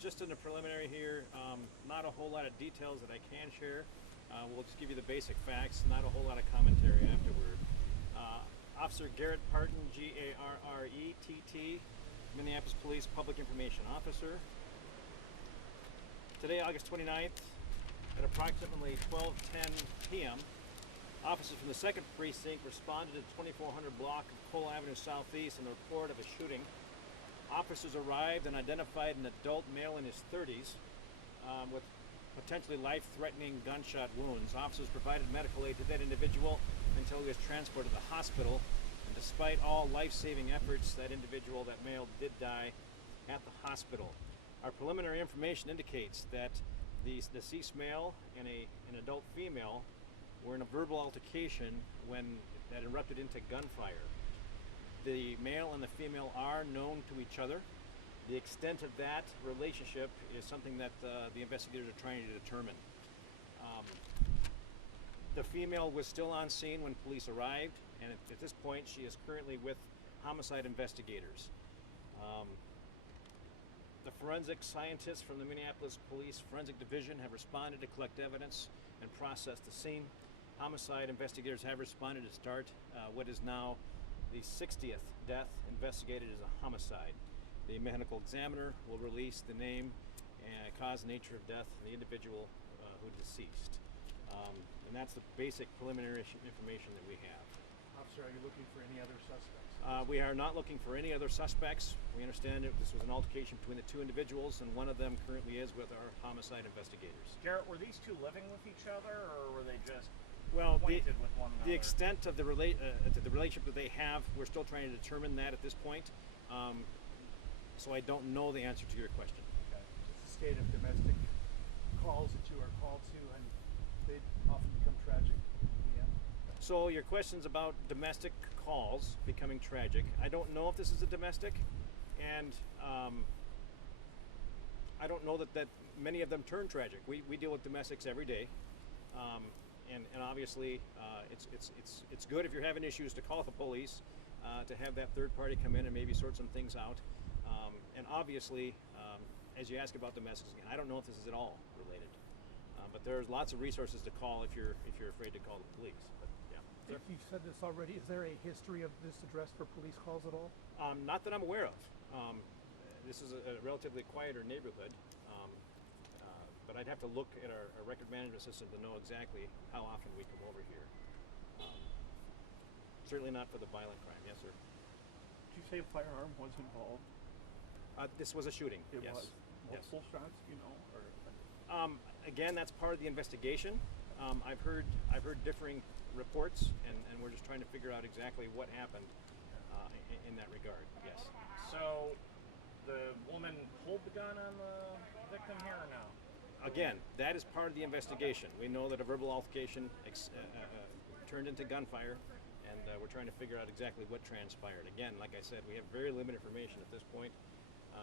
Just in the preliminary here, not a whole lot of details that I can share. We'll just give you the basic facts, not a whole lot of commentary afterward. Officer Garrett Parton, Garrett, Minneapolis Police Public Information Officer. Today, August 29th, at approximately 12:10 p.m., officers from the 2nd Precinct responded to the 2400 block of Cole Avenue Southeast in a report of a shooting. Officers arrived and identified an adult male in his 30s with potentially life-threatening gunshot wounds. Officers provided medical aid to that individual until he was transported to the hospital. And despite all life-saving efforts, that male, did die at the hospital. Our preliminary information indicates that the deceased male and an adult female were in a verbal altercation when that erupted into gunfire. The male and the female are known to each other. The extent of that relationship is something that the investigators are trying to determine. The female was still on scene when police arrived, and at this point she is currently with homicide investigators. The forensic scientists from the Minneapolis Police Forensic Division have responded to collect evidence and process the scene. Homicide investigators have responded to start what is now the 60th death investigated as a homicide. The medical examiner will release the name and cause and nature of death of the individual who deceased. And that's the basic preliminary information that we have. Officer, are you looking for any other suspects? We are not looking for any other suspects. We understand that this was an altercation between the two individuals, and one of them currently is with our homicide investigators. Garrett, were these two living with each other, or were they just acquainted with one another? The extent of the relationship that they have, we're still trying to determine that at this point. So I don't know the answer to your question. Okay. Just the state of domestic calls that you are called to, and they often become tragic in the end. So your question's about domestic calls becoming tragic. I don't know if this is a domestic, and I don't know that many of them turn tragic. We deal with domestics every day, and obviously it's good if you're having issues to call the police, to have that third party come in and maybe sort some things out. And obviously, as you ask about domestics, again, I don't know if this is at all related, but there's lots of resources to call if you're afraid to call the police. But, yeah. If you've said this already, is there a history of this address for police calls at all? Not that I'm aware of. This is a relatively quieter neighborhood, but I'd have to look at our record management system to know exactly how often we come over here. Certainly not for the violent crime. Yes, sir. Did you say a firearm was involved? This was a shooting. It yes. was multiple Yes. shots, you know, or Again, that's part of the investigation. I've heard differing reports, and we're just trying to figure out exactly what happened in that regard. Yes. So, the woman pulled the gun on the victim here or no? Again, that is part of the investigation. We know that a verbal altercation turned into gunfire, and we're trying to figure out exactly what transpired. Again, like I said, we have very limited information at this point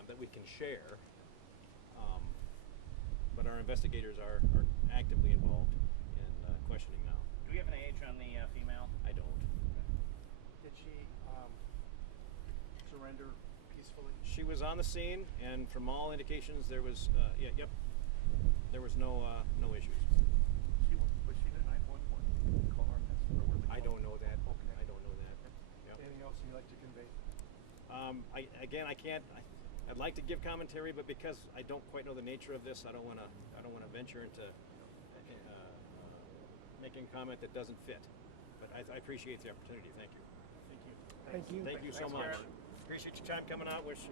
that we can share, but our investigators are actively involved in questioning now. Do we have an age on the female? I don't. Did she surrender peacefully? She was on the scene, and from all indications, there was there was no issues. was she the 911 caller? I don't know that. Okay. I don't know that. Yep. Anything else you'd like to convey? I can't. I'd like to give commentary, but because I don't quite know the nature of this, I don't want to venture into making a comment that doesn't fit. But I appreciate the opportunity. Thank you. Thank you. Thank you. Thank you so Thanks, much. Garrett. Appreciate your time coming out. Wish